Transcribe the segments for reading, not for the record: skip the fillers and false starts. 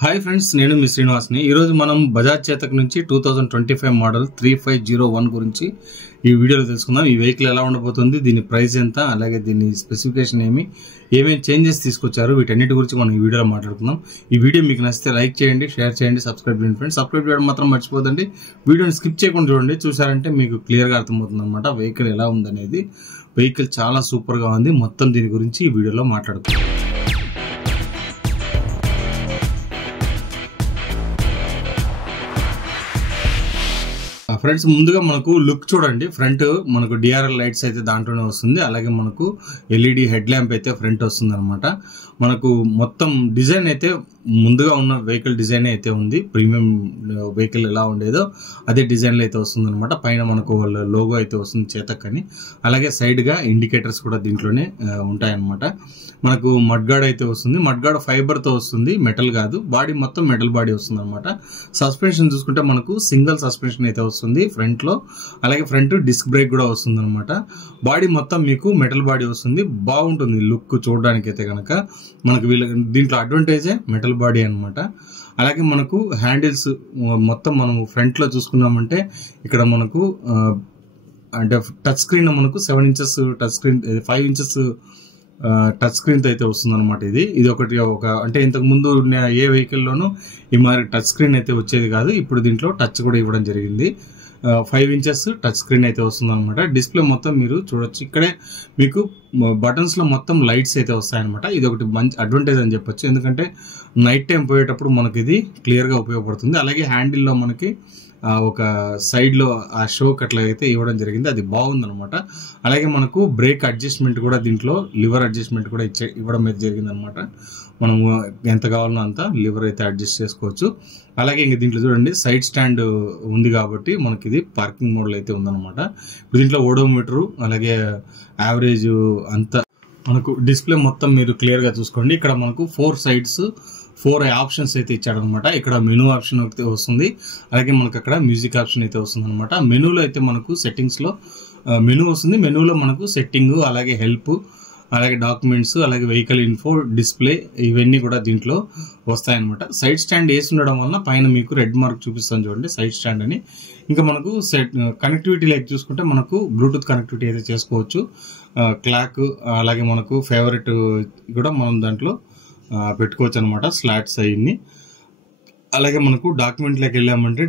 Hi friends, నేను మీ శ్రీనివాస్ని. ఈరోజు మనం బజాజ్ చేతక్ నుంచి 2025 మోడల్ 3501 గురించి ఈ వీడియోలో తెలుసుకుందాం. ఈ వెహికల్ ఎలా ఉండబోతుంది, దీని ప్రైస్ ఎంత, అలాగే దీని స్పెసిఫికేషన్ ఏమేమి చేంజెస్ తీసుకొచ్చారు, వీటన్నిటి గురించి మనం ఈ వీడియోలో మాట్లాడుకుందాం. ఈ వీడియో మీకు నచ్చితే లైక్ చేయండి, షేర్ చేయండి, సబ్స్క్రైబ్ చేయండి ఫ్రెండ్స్. సబ్స్క్రైబ్ చేయడం మాత్రం మర్చిపోదండి. వీడియోని స్కిప్ చేయకుండా చూడండి. చూసారంటే మీకు క్లియర్గా అర్థమవుతుంది అనమాట వెహికల్ ఎలా ఉందనేది. వెహికల్ చాలా సూపర్గా ఉంది. మొత్తం దీని గురించి ఈ వీడియోలో మాట్లాడుకుందాం. ఫ్రెండ్స్, ముందుగా మనకు లుక్ చూడండి. ఫ్రంట్ మనకు డిఆర్ఎల్ లైట్స్ అయితే దాంట్లోనే వస్తుంది. అలాగే మనకు ఎల్ఈడి హెడ్ ల్యాంప్ అయితే ఫ్రంట్ వస్తుంది అనమాట. మనకు మొత్తం డిజైన్ అయితే ముందుగా ఉన్న వెహికల్ డిజైన్ అయితే ఉంది. ప్రీమియం వెహికల్ ఎలా ఉండేదో అదే డిజైన్లో అయితే వస్తుంది అనమాట. పైన మనకు వాళ్ళ లోగో అయితే వస్తుంది చేతక్ అని. అలాగే సైడ్గా ఇండికేటర్స్ కూడా దీంట్లోనే ఉంటాయన్నమాట. మనకు మడ్గార్డ్ అయితే వస్తుంది. మడ్గార్డ్ ఫైబర్తో వస్తుంది, మెటల్ కాదు. బాడీ మొత్తం మెటల్ బాడీ వస్తుంది అనమాట. సస్పెన్షన్ చూసుకుంటే మనకు సింగిల్ సస్పెన్షన్ అయితే వస్తుంది ఫ్రంట్ లో. అలాగే ఫ్రంట్ డిస్క్ బ్రేక్ కూడా వస్తుంది అనమాట. బాడీ మొత్తం మీకు మెటల్ బాడీ వస్తుంది. బాగుంటుంది లుక్ చూడడానికి అయితే కనుక. మనకు దీంట్లో అడ్వాంటేజే మెటల్ బాడీ అనమాట. అలాగే మనకు హ్యాండిల్స్ మొత్తం మనం ఫ్రంట్ లో చూసుకున్నామంటే ఇక్కడ మనకు అంటే టచ్ స్క్రీన్ మనకు 7 inches touch screen, 5 inches touch screen తో అయితే వస్తుంది అనమాట. ఇది ఒకటి అంటే ఇంతకు ముందు ఏ వెహికల్లోనూ ఈ మరి టచ్ స్క్రీన్ అయితే వచ్చేది కాదు. ఇప్పుడు దీంట్లో టచ్ కూడా ఇవ్వడం జరిగింది. 5 ఇంచెస్ టచ్ స్క్రీన్ అయితే వస్తుంది అనమాట. డిస్ప్లే మొత్తం మీరు చూడొచ్చు. ఇక్కడే మీకు బటన్స్ లో మొత్తం లైట్స్ అయితే వస్తాయన్నమాట. ఇది ఒకటి మంచి అడ్వాంటేజ్ అని చెప్పొచ్చు. ఎందుకంటే నైట్ టైం పోయేటప్పుడు మనకి ఇది క్లియర్ గా ఉపయోగపడుతుంది. అలాగే హ్యాండిల్ లో మనకి ఒక సైడ్ లో ఆ షోక్ అట్లా అయితే ఇవ్వడం జరిగింది. అది బాగుందనమాట. అలాగే మనకు బ్రేక్ అడ్జస్ట్మెంట్ కూడా దీంట్లో లివర్ అడ్జస్ట్మెంట్ కూడా ఇవ్వడం అయితే జరిగింది అనమాట. మనం ఎంత కావాలన్నా అంత లివర్ అయితే అడ్జస్ట్ చేసుకోవచ్చు. అలాగే ఇంక దీంట్లో చూడండి సైడ్ స్టాండ్ ఉంది కాబట్టి మనకి ఇది పార్కింగ్ మోడల్ అయితే ఉందన్నమాట. ఇప్పుడు దీంట్లో ఓడోమీటరు అలాగే యావరేజ్ అంతా మనకు డిస్ప్లే మొత్తం మీరు క్లియర్ గా చూసుకోండి. ఇక్కడ మనకు 4 ఆప్షన్స్ అయితే ఇచ్చాడనమాట. ఇక్కడ మెనూ ఆప్షన్ అయితే వస్తుంది. అలాగే మనకు అక్కడ మ్యూజిక్ ఆప్షన్ అయితే వస్తుంది అనమాట. మెనూలో అయితే మనకు సెట్టింగ్స్ లో మెనూ వస్తుంది. మెనూలో మనకు సెట్టింగ్, అలాగే హెల్ప్, అలాగే డాక్యుమెంట్స్, అలాగే వెహికల్ ఇన్ఫో, డిస్ప్లే, ఇవన్నీ కూడా దీంట్లో వస్తాయన్నమాట. సైడ్ స్టాండ్ వేసి ఉండడం వల్ల పైన మీకు రెడ్ మార్క్ చూపిస్తాను చూడండి, సైడ్ స్టాండ్ అని. ఇంకా మనకు కనెక్టివిటీ లైక్ చూసుకుంటే మనకు బ్లూటూత్ కనెక్టివిటీ అయితే చేసుకోవచ్చు. క్లాక్, అలాగే మనకు ఫేవరెట్ కూడా మనం దాంట్లో పెట్టుకోవచ్చు అనమాట, స్లాట్స్ అయ్యి. అలాగే మనకు డాక్యుమెంట్లోకి వెళ్ళామంటే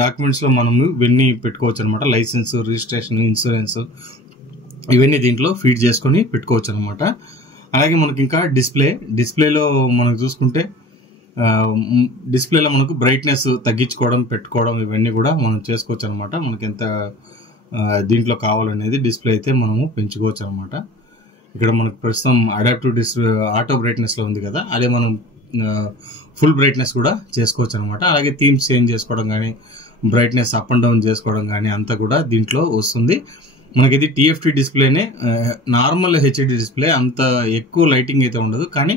డాక్యుమెంట్స్ లో మనము ఇవన్నీ పెట్టుకోవచ్చు అనమాట. లైసెన్స్, రిజిస్ట్రేషన్, ఇన్సూరెన్స్, ఇవన్నీ దీంట్లో ఫీడ్ చేసుకొని పెట్టుకోవచ్చు అనమాట. అలాగే మనకి ఇంకా డిస్ప్లేలో మనకు చూసుకుంటే డిస్ప్లేలో మనకు బ్రైట్నెస్ తగ్గించుకోవడం, పెట్టుకోవడం, ఇవన్నీ కూడా మనం చేసుకోవచ్చు అనమాట. మనకి ఎంత దీంట్లో కావాలనేది డిస్ప్లే అయితే మనము పెంచుకోవచ్చు అనమాట. ఇక్కడ మనకు ప్రస్తుతం అడాప్టివ్ ఆటో బ్రైట్నెస్ లో ఉంది కదా, అదే మనం ఫుల్ బ్రైట్నెస్ కూడా చేసుకోవచ్చు అనమాట. అలాగే థీమ్స్ చేంజ్ చేసుకోవడం కానీ, బ్రైట్నెస్ అప్ అండ్ డౌన్ చేసుకోవడం కానీ అంతా కూడా దీంట్లో వస్తుంది. మనకి ఇది టీఎఫ్టీ డిస్ప్లేనే, నార్మల్ హెచ్డి డిస్ప్లే. అంత ఎక్కువ లైటింగ్ అయితే ఉండదు, కానీ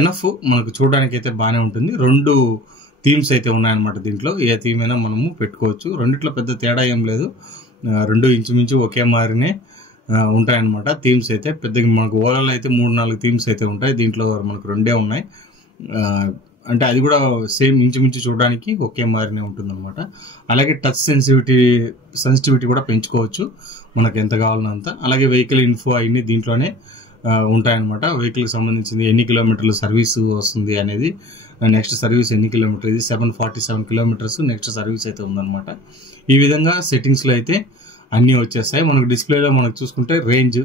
ఎనఫ్ మనకు చూడడానికి అయితే బాగానే ఉంటుంది. 2 థీమ్స్ అయితే ఉన్నాయన్నమాట. దీంట్లో ఏ థీమ్ అయినా మనము పెట్టుకోవచ్చు. రెండిట్లో పెద్ద తేడా ఏం లేదు. 2 ఇంచుమించు ఒకే మారినే ఉంటాయన్నమాట. థీమ్స్ అయితే పెద్దగా మనకు ఓవరాల్ అయితే 3-4 థీమ్స్ అయితే ఉంటాయి. దీంట్లో మనకు 2 ఉన్నాయి. అంటే అది కూడా సేమ్ ఇంచుమించు చూడడానికి ఒకే మారినే ఉంటుంది అనమాట. అలాగే టచ్ సెన్సిటివిటీ కూడా పెంచుకోవచ్చు మనకు ఎంత కావాలన్నంత. అలాగే వెహికల్ ఇన్ఫో అవన్నీ దీంట్లోనే ఉంటాయన్నమాట. వెహికల్కి సంబంధించింది ఎన్ని కిలోమీటర్లు సర్వీస్ వస్తుంది అనేది, నెక్స్ట్ సర్వీస్ ఎన్ని కిలోమీటర్, ఇది 747 కిలోమీటర్స్ నెక్స్ట్ సర్వీస్ అయితే ఉందన్నమాట. ఈ విధంగా సెట్టింగ్స్ లో అయితే అన్నీ వచ్చేస్తాయి. మనకు డిస్ప్లేలో మనకు చూసుకుంటే రేంజ్,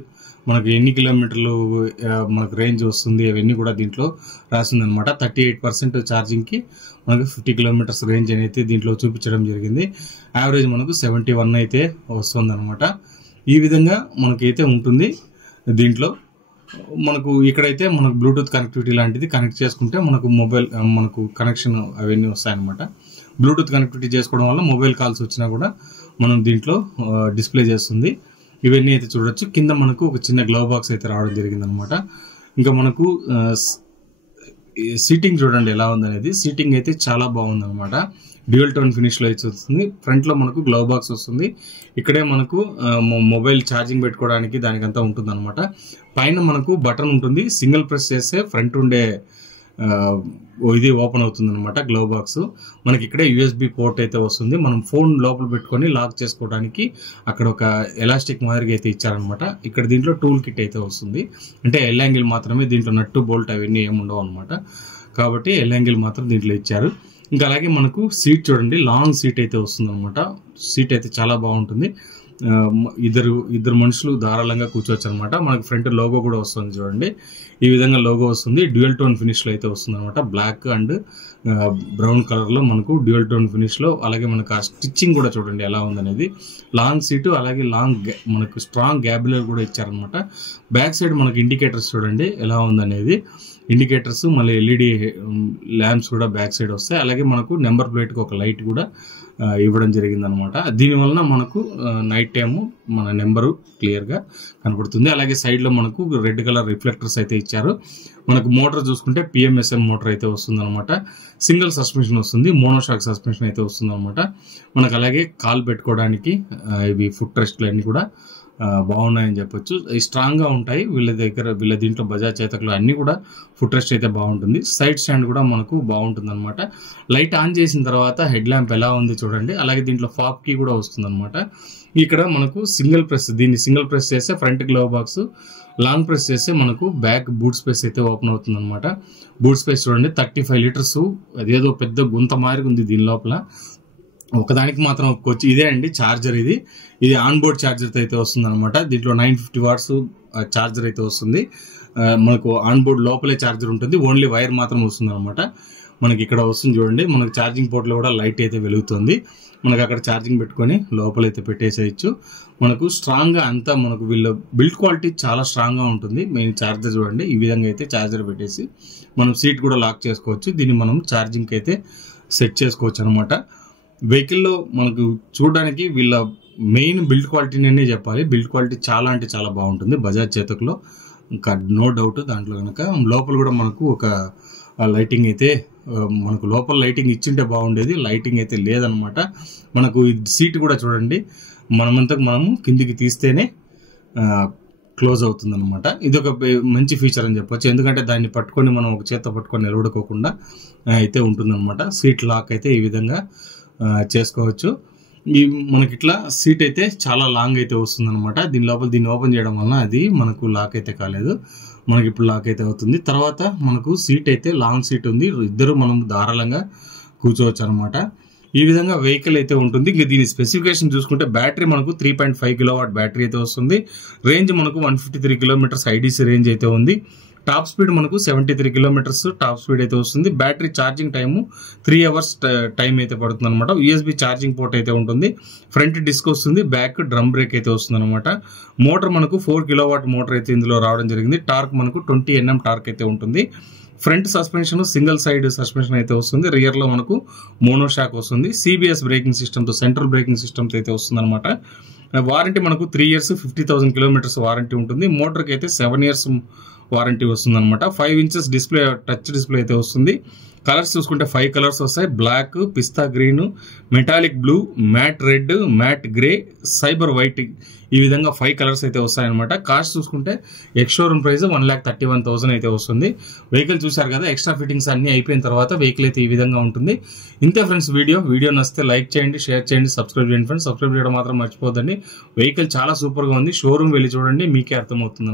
మనకు ఎన్ని కిలోమీటర్లు మనకు రేంజ్ వస్తుంది, అవన్నీ కూడా దీంట్లో రాసింది అనమాట. 38% ఛార్జింగ్ కి మనకు 50 కిలోమీటర్స్ రేంజ్ అయితే దీంట్లో చూపించడం జరిగింది. యావరేజ్ మనకు 71 అయితే వస్తుంది అనమాట. ఈ విధంగా మనకైతే ఉంటుంది. దీంట్లో మనకు ఇక్కడైతే మనకు బ్లూటూత్ కనెక్టివిటీ లాంటిది కనెక్ట్ చేసుకుంటే మనకు మొబైల్ మనకు కనెక్షన్ అవన్నీ వస్తాయన్నమాట. బ్లూటూత్ కనెక్టివిటీ చేసుకోవడం వల్ల మొబైల్ కాల్స్ వచ్చినా కూడా మనం దీంట్లో డిస్ప్లే చేస్తుంది. ఇవన్నీ అయితే చూడొచ్చు. కింద మనకు ఒక చిన్న గ్లవ్ బాక్స్ అయితే రావడం జరిగింది అనమాట. ఇంకా మనకు సీటింగ్ చూడండి ఎలా ఉందనేది. సీటింగ్ అయితే చాలా బాగుంది అనమాట. డ్యూయల్ టోన్ ఫినిష్ లో అయితే వస్తుంది. ఫ్రంట్ లో మనకు గ్లవ్ బాక్స్ వస్తుంది. ఇక్కడే మనకు మొబైల్ ఛార్జింగ్ పెట్టుకోవడానికి దానికంతా ఉంటుంది అనమాట. పైన మనకు బటన్ ఉంటుంది. సింగిల్ ప్రెస్ చేస్తే ఫ్రంట్ ఉండే ఇది ఓపెన్ అవుతుంది అనమాట గ్లవ్ బాక్స్. మనకి ఇక్కడే యూఎస్బి పోర్ట్ అయితే వస్తుంది. మనం ఫోన్ లోపల పెట్టుకొని లాక్ చేసుకోవడానికి అక్కడ ఒక ఎలాస్టిక్ మాదిరిగా అయితే ఇచ్చారనమాట. ఇక్కడ దీంట్లో టూల్ కిట్ అయితే వస్తుంది. అంటే ఎల్ యాంగిల్ మాత్రమే, దీంట్లో నట్టు బోల్ట్ అవన్నీ ఏమి ఉండవు అనమాట. కాబట్టి ఎల్ యాంగిల్ మాత్రం దీంట్లో ఇచ్చారు. ఇంకా అలాగే మనకు సీట్ చూడండి, లాంగ్ సీట్ అయితే వస్తుంది అనమాట. సీట్ అయితే చాలా బాగుంటుంది. ఇద్దరు మనుషులు ధారాళంగా కూర్చోవచ్చు అనమాట. మనకి ఫ్రంట్ లోగో కూడా వస్తుంది చూడండి, ఈ విధంగా లోగో వస్తుంది. డ్యూయల్ టోన్ ఫినిష్ లో అయితే వస్తుంది అనమాట. బ్లాక్ అండ్ బ్రౌన్ కలర్ లో మనకు డ్యూయల్ టోన్ ఫినిష్ లో. అలాగే మనకు ఆ స్టిచ్చింగ్ కూడా చూడండి ఎలా ఉందనేది. లాంగ్ సీటు, అలాగే మనకు స్ట్రాంగ్ గ్యాబులర్ కూడా ఇచ్చారనమాట. బ్యాక్ సైడ్ మనకు ఇండికేటర్స్ చూడండి ఎలా ఉందనేది. ఇండికేటర్స్ మళ్ళీ ఎల్ఈడి ల్యాంప్స్ కూడా బ్యాక్ సైడ్ వస్తాయి. అలాగే మనకు నెంబర్ ప్లేట్కి ఒక లైట్ కూడా ఇవ్వడం జరిగింది అనమాట. దీనివలన మనకు నైట్ టైము మన నెంబరు క్లియర్గా కనపడుతుంది. అలాగే సైడ్లో మనకు రెడ్ కలర్ రిఫ్లెక్టర్స్ అయితే ఇచ్చారు. మనకు మోటార్ చూసుకుంటే పిఎంఎస్ఎం మోటార్ అయితే వస్తుంది అనమాట. సింగిల్ సస్పెన్షన్ వస్తుంది, మోనోషాక్ సస్పెన్షన్ అయితే వస్తుంది అనమాట. మనకు అలాగే కాల్ పెట్టుకోవడానికి ఇవి ఫుట్ రెస్ట్లు అన్ని కూడా బాగున్నాయని చెప్పొచ్చు. స్ట్రాంగ్ గా ఉంటాయి వీళ్ళ దీంట్లో బజాజ్ చేతకులు అన్ని కూడా ఫుట్ రెస్ట్ అయితే బాగుంటుంది. సైడ్ స్టాండ్ కూడా మనకు బాగుంటుంది అనమాట. లైట్ ఆన్ చేసిన తర్వాత హెడ్ ల్యాంప్ ఎలా ఉంది చూడండి. అలాగే దీంట్లో ఫాప్ కీ కూడా వస్తుంది అనమాట. ఇక్కడ మనకు సింగిల్ ప్రెస్, దీన్ని సింగిల్ ప్రెస్ చేస్తే front glove box, long press చేస్తే మనకు బ్యాక్ బూట్ స్పేస్ అయితే ఓపెన్ అవుతుంది అనమాట. బూట్ స్పేస్ చూడండి 35 లీటర్స్, అదేదో పెద్ద గుంత మాదిరి ఉంది దీని లోపల. ఒకదానికి మాత్రం ఒప్పుకోవచ్చు. ఇదే అండి ఛార్జర్, ఇది ఆన్ బోర్డ్ ఛార్జర్ అయితే వస్తుంది అనమాట. దీంట్లో 950 వాట్స్ ఛార్జర్ అయితే వస్తుంది. మనకు ఆన్ బోర్డ్ లోపలే ఛార్జర్ ఉంటుంది, ఓన్లీ వైర్ మాత్రం వస్తుంది అనమాట. మనకి ఇక్కడ వస్తుంది చూడండి, మనకు ఛార్జింగ్ పోర్ట్లో కూడా లైట్ అయితే వెలుగుతుంది. మనకు అక్కడ ఛార్జింగ్ పెట్టుకొని లోపలైతే పెట్టేసేయచ్చు. మనకు స్ట్రాంగ్ గా అంతా మనకు వీళ్ళ బిల్డ్ క్వాలిటీ చాలా స్ట్రాంగ్ గా ఉంటుంది. మెయిన్ ఛార్జర్ చూడండి, ఈ విధంగా అయితే ఛార్జర్ పెట్టేసి మనం సీట్ కూడా లాక్ చేసుకోవచ్చు. దీన్ని మనం ఛార్జింగ్ అయితే సెట్ చేసుకోవచ్చు అనమాట. వెహికల్లో మనకు చూడడానికి వీళ్ళ మెయిన్ బిల్డ్ క్వాలిటీనే చెప్పాలి. బిల్డ్ క్వాలిటీ చాలా అంటే చాలా బాగుంటుంది బజాజ్ చేతకులో, ఇంకా నో డౌట్ దాంట్లో. కనుక లోపల కూడా మనకు ఒక లైటింగ్ అయితే, మనకు లోపల లైటింగ్ ఇచ్చింటే బాగుండేది, లైటింగ్ అయితే లేదనమాట. మనకు సీట్ కూడా చూడండి, మనమంతకు మనము కిందికి తీస్తేనే క్లోజ్ అవుతుంది అనమాట. ఇది ఒక మంచి ఫీచర్ అని చెప్పొచ్చు. ఎందుకంటే దాన్ని పట్టుకొని మనం ఒక చేత్తో పట్టుకొని నిలబడుకోకుండా అయితే ఉంటుందన్నమాట. సీట్ లాక్ అయితే ఈ విధంగా చేసుకోవచ్చు. మనకి ఇట్లా సీట్ అయితే చాలా లాంగ్ అయితే వస్తుంది అనమాట. దీని లోపల దీన్ని ఓపెన్ చేయడం వలన అది మనకు లాక్ అయితే కాలేదు, మనకి ఇప్పుడు లాక్ అయితే అవుతుంది. తర్వాత మనకు సీట్ అయితే లాంగ్ సీట్ ఉంది, ఇద్దరు మనం ధారాళంగా కూర్చోవచ్చు అనమాట. ఈ విధంగా వెహికల్ అయితే ఉంటుంది. ఇంకా దీని స్పెసిఫికేషన్ చూసుకుంటే బ్యాటరీ మనకు 3.5 కిలోవాట్ బ్యాటరీ అయితే వస్తుంది. రేంజ్ మనకు 153 కిలోమీటర్స్ ఐడీసీ రేంజ్ అయితే ఉంది. టాప్ స్పీడ్ మనకు 73 కిలోమీటర్స్ టాప్ స్పీడ్ అయితే వస్తుంది. Battery charging time 3 hours time అయితే పడుతుంది అనమాట. యూఎస్బి ఛార్జింగ్ పోర్ట్ అయితే ఉంటుంది. ఫ్రంట్ డిస్క్ వస్తుంది, బ్యాక్ డ్రమ్ బ్రేక్ అయితే వస్తుంది అనమాట. మోటార్ మనకు 4 కిలోవాట్ మోటార్ అయితే ఇందులో రావడం జరిగింది. టార్క్ మనకు 20 Nm టార్క్ అయితే ఉంటుంది. Front suspension single side suspension అయితే వస్తుంది. రియర్ లో మనకు మోనోషాక్ వస్తుంది. సిబిఎస్ బ్రేకింగ్ సిస్టమ్ తో, సెంట్రల్ బ్రేకింగ్ సిస్టమ్ అయితే వస్తుంది అనమాట. వారంటీ మనకు 3 years 50,000 కిలోమీటర్స్ వారంటీ ఉంటుంది. మోటార్కి అయితే 7 years వారంటీ వస్తుంది అనమాట. 5 inches డిస్ప్లే, టచ్ డిస్ప్లే అయితే వస్తుంది. కలర్స్ చూసుకుంటే 5 కలర్స్ వస్తాయి. Black, pista green, metallic blue, matte red, matte grey, cyber white, ఈ విధంగా 5 కలర్స్ అయితే వస్తాయన్నమాట. కాస్ట్ చూసుకుంటే ఎక్స్ షోరూమ్ ప్రైస్ 1,31,000 అయితే వస్తుంది. వెహికల్ చూశారు కదా, ఎక్స్ట్రా ఫిట్టింగ్స్ అన్ని అయిపోయిన తర్వాత వెహికల్ అయితే ఈ విధంగా ఉంటుంది. ఇంతే ఫ్రెండ్స్ వీడియో నచ్చితే లైక్ చేయండి, షేర్ చేయండి, సబ్స్క్రైబ్ చేయండి ఫ్రెండ్స్. సబ్స్క్రైబ్ చేయడం మాత్రం మర్చిపోద్దండి. వెహికల్ చాలా సూపర్గా ఉంది. షోరూమ్ వెళ్ళి చూడండి, మీకే అర్థమవుతుంది.